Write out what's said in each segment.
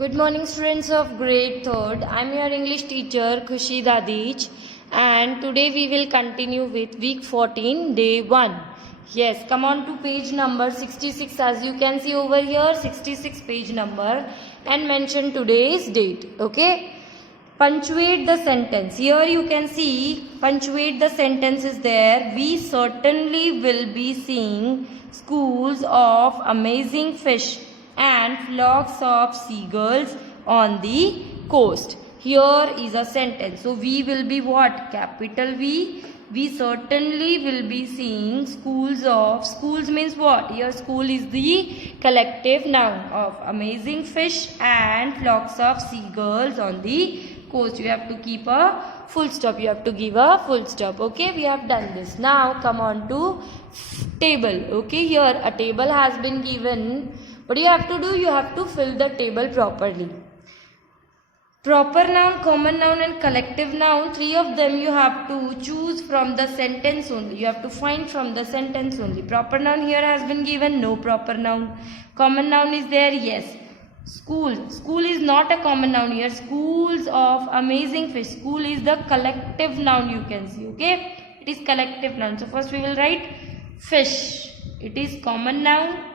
Good morning, students of grade 3rd. I am your English teacher Khushi Dadich, and today we will continue with week 14, day 1. Yes, come on to page number 66, as you can see over here, 66 page number, and mention today's date. Okay, punctuate the sentence. Here you can see punctuate the sentence is there. We certainly will be seeing schools of amazing fish and flocks of seagulls on the coast. Here is a sentence. So we will be what? Capital V. We certainly will be seeing schools means what? Here school is the collective noun of amazing fish and flocks of seagulls on the coast. You have to keep a full stop. You have to give a full stop. Okay, we have done this. Now come on to table. Okay, here a table has been given. What you have to do? You have to fill the table properly. Proper noun, common noun and collective noun, three of them you have to choose from the sentence only. You have to find from the sentence only. Proper noun here has been given, no proper noun. Common noun is there, yes. School. School is not a common noun here. Schools of amazing fish. School is the collective noun you can see. Okay. It is collective noun. So first we will write fish. It is common noun.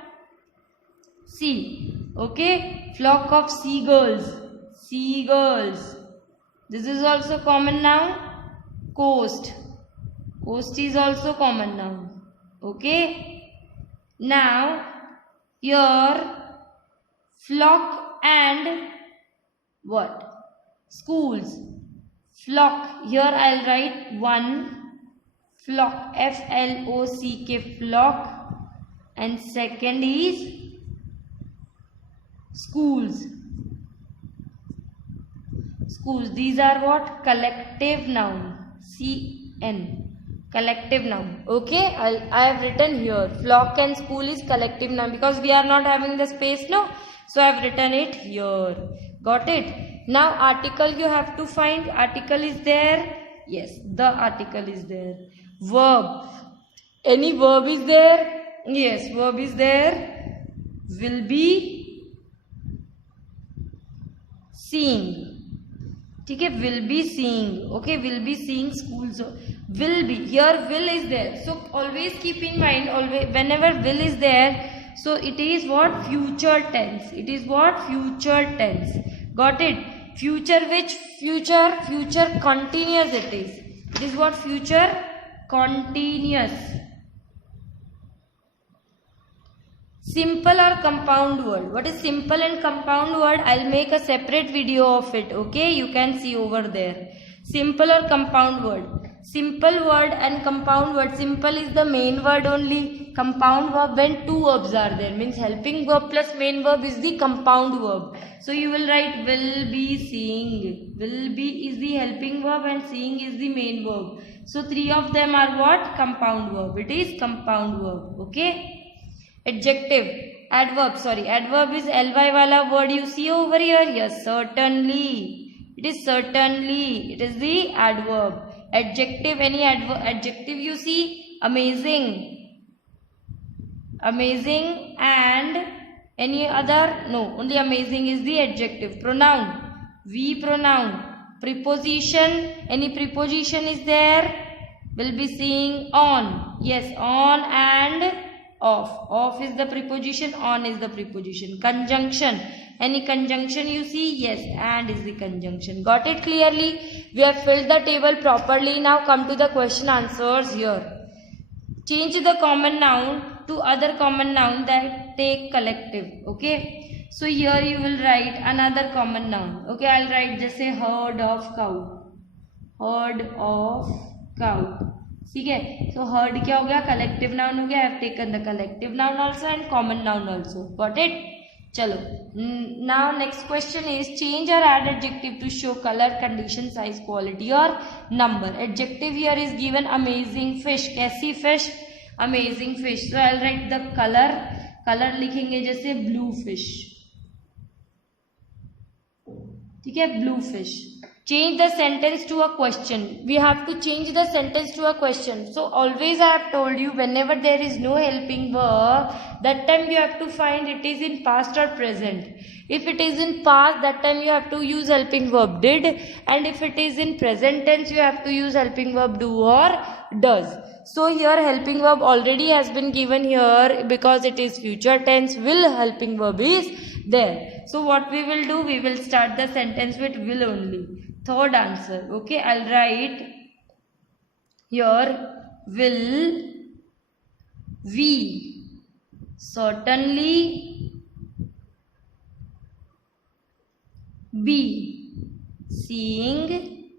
Sea. Okay. Flock of seagulls. Seagulls. This is also common noun. Coast. Coast is also common noun. Okay. Now here flock and what? Schools. Flock. Here I'll write one. Flock. F-L-O-C-K. Flock. And second is schools. Schools. These are what? Collective noun. C-N. Collective noun. Okay. I have written here. Flock and school is collective noun because we are not having the space, no? So I have written it here. Got it? Now article you have to find. Article is there. Yes. The article is there. Verb. Any verb is there? Yes. Verb is there. Will be seeing. Okay, will be seeing. Okay, will be seeing schools. Will be. Here will is there. So always keep in mind, always whenever will is there, so it is what? Future tense. It is what? Future tense. Got it? Future which? Future continuous it is. It is what? Future continuous. Simple or compound word. What is simple and compound word? I'll make a separate video of it. Okay, you can see over there. Simple or compound word. Simple word and compound word. Simple is the main word only. Compound verb when two verbs are there. Means helping verb plus main verb is the compound verb. So you will write will be seeing. Will be is the helping verb and seeing is the main verb. So three of them are what? Compound verb. It is compound verb. Okay. Adjective, adverb, adverb is ly wala word you see over here. Yes, certainly. It is certainly. It is the adverb. Adjective, any adjective you see? Amazing. Amazing and any other? No, only amazing is the adjective. Pronoun, we pronoun. Preposition, any preposition is there? Will be seeing on. Yes, on and off. Off is the preposition, on is the preposition. Conjunction. Any conjunction you see? Yes, and is the conjunction. Got it clearly? We have filled the table properly. Now come to the question answers here. Change the common noun to other common noun that take collective. Okay. So here you will write another common noun. Okay, I'll write just a herd of cow. Herd of cow. ठीक है. So herd क्या हो गया? Collective noun हो गया. I have taken the collective noun also and common noun also. Got it? चलो. Now next question is change or add adjective to show color, condition, size, quality or number. Adjective here is given amazing fish. कैसी fish? Amazing fish. So I'll write the color. Color लिखेंगे जैसे blue fish. ठीक है? Blue fish. Change the sentence to a question. We have to change the sentence to a question. So always I have told you, whenever there is no helping verb, that time you have to find it is in past or present. If it is in past, that time you have to use helping verb did, and if it is in present tense, you have to use helping verb do or does. So here helping verb already has been given here because it is future tense. Will helping verb is there. So what we will do, we will start the sentence with will only. Third answer. Okay, I'll write here will we certainly be seeing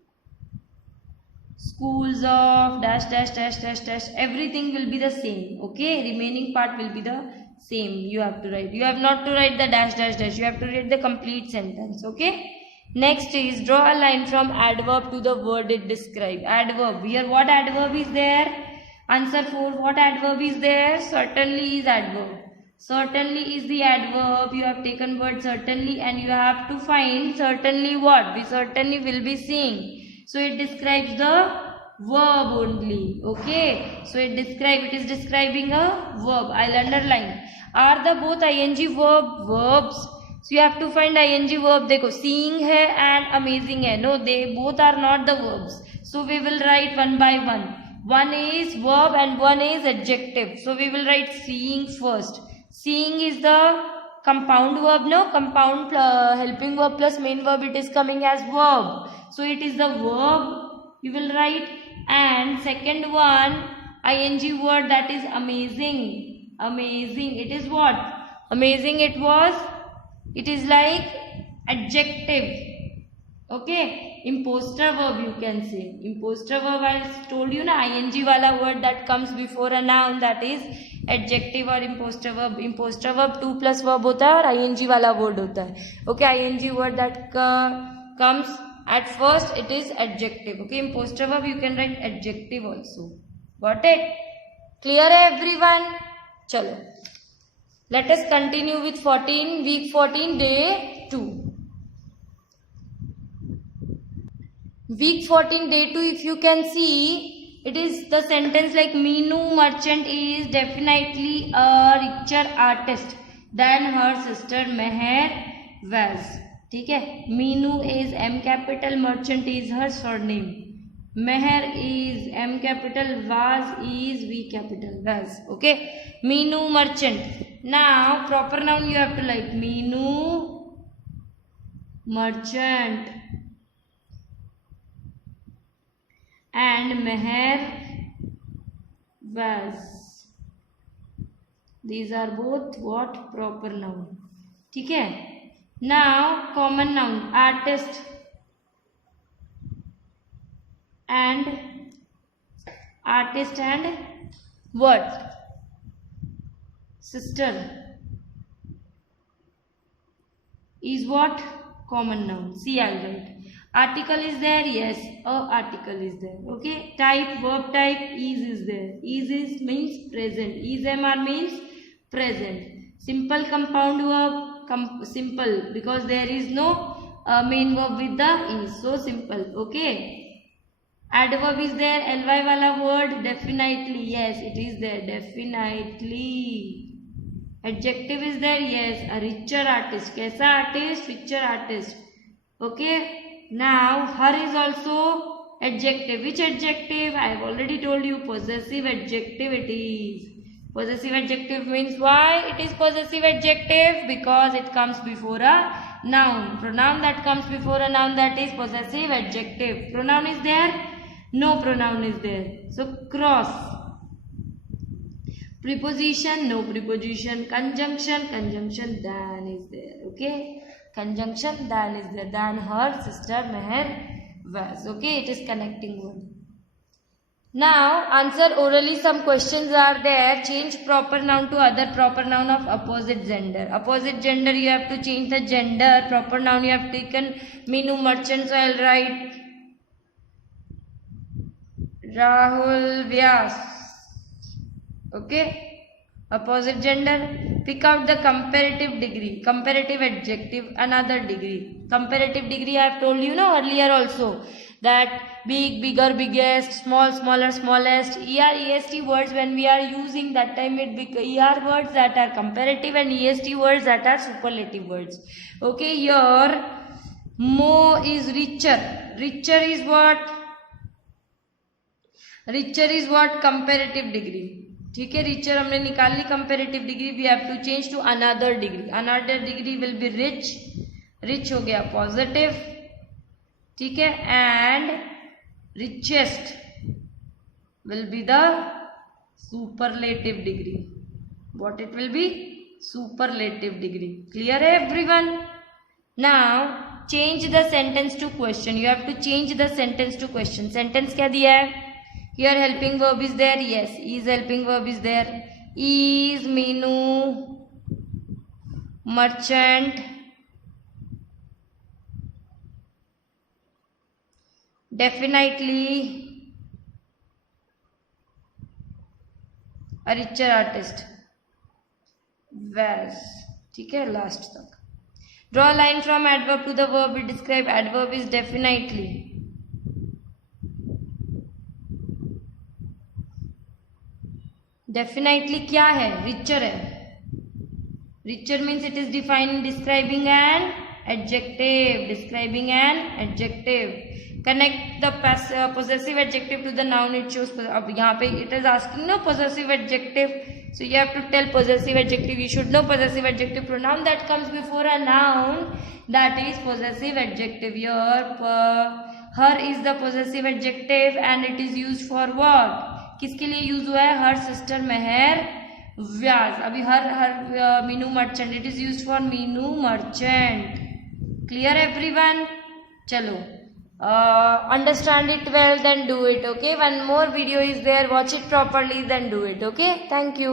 schools of dash dash dash dash dash. Everything will be the same. Okay, remaining part will be the same. You have to write. You have not to write the dash dash dash. You have to write the complete sentence. Okay. Next is draw a line from adverb to the word it describes. Adverb. Here what adverb is there? Answer 4. What adverb is there? Certainly is adverb. Certainly is the adverb. You have taken word certainly and you have to find certainly what? We certainly will be seeing. So it describes the verb only. Okay. So it is describing a verb. I'll underline. Are the both ing verbs? So you have to find ing verb. देखो seeing है and amazing है. No, they both are not the verbs. So we will write one by one. One is verb and one is adjective. So we will write seeing first. Seeing is the compound verb. No, compound helping verb plus main verb. It is coming as verb. So it is the verb you will write. And second one ing word, that is amazing. Amazing. It is what? Amazing. It is like adjective. Okay. Imposter verb you can say. Imposter verb I told you na, ing wala word that comes before a noun, that is adjective or imposter verb. Imposter verb 2 plus verb hota hai और ing wala word hota hai. Okay. Ing word that comes at first, it is adjective. Okay. Imposter verb you can write adjective also. Got it? Clear everyone? Chalo. Let us continue with week 14, day 2. Week 14, day 2, if you can see, it is the sentence like Meenu merchant is definitely a richer artist than her sister Meher was. ठीक है? Meenu is M capital, merchant is her surname. Meher is M capital, was is V capital, was. Okay? Meenu merchant. Now, proper noun you have to like Meenu merchant and Meher was. These are both what? Proper noun. ठीक है? Now, common noun artist and what? Sister is what? Common noun. See, I'll write. Article is there? Yes, a article is there. Okay. Type, verb type, is there. Is means present. Is MR means present. Simple compound verb, simple because there is no main verb with the is. So simple. Okay. Adverb is there, ly wala word, definitely, yes, it is there, definitely. Adjective is there, yes, a richer artist. Kaisa artist? Richer artist. Okay. Now, her is also adjective. Which adjective? I have already told you, possessive adjective it is. Possessive adjective means why it is possessive adjective? Because it comes before a noun. Pronoun that comes before a noun, that is possessive adjective. Pronoun is there? No pronoun is there. So cross. Preposition, no preposition. Conjunction, than is there. Okay. Conjunction, than is there. Than her sister Meher was. Okay. It is connecting word. Now answer orally some questions are there. Change proper noun to other proper noun of opposite gender. Opposite gender you have to change the gender. Proper noun you have taken Meenu merchant. So I will write Rahul Vyas. Okay. Opposite gender. Pick out the comparative degree, comparative adjective, another degree. Comparative degree I have told you earlier also, that big, bigger, biggest, small, smaller, smallest. ER, EST words when we are using, that time it becomes ER words that are comparative and EST words that are superlative words. Okay, here more is richer. Richer is what? Richer is what? Comparative degree. ठीक है, richer हमने निकाल ली comparative degree. We have to change to another degree. Another degree will be rich. Rich हो गया positive. ठीक है, and richest will be the superlative degree. What it will be? Superlative degree. Clear है everyone? Now change the sentence to question. You have to change the sentence to question. Sentence क्या दिया है? Here helping verb is there. Yes, is helping verb is there. Is Meenu merchant definitely a richer artist? Was. ठीक है, last तक. Draw a line from adverb to the verb. Describe. Adverb is definitely. Definitely क्या है? Richer है. Richer means it is defining, describing an adjective. Describing an adjective. Connect the possessive adjective to the noun it shows. अब यहाँ पे it is asking no possessive adjective, so you have to tell possessive adjective. You should know possessive adjective pronoun that comes before a noun, that is possessive adjective. Her is the possessive adjective and it is used for what? किसके लिए use हुआ है? Her, sister, Mehar, Vyas. अभी her Meenu Merchant. It is use for Meenu Merchant. Clear everyone? चलो, understand it well, then do it. Okay, one more video is there, watch it properly, then do it. Okay, thank you.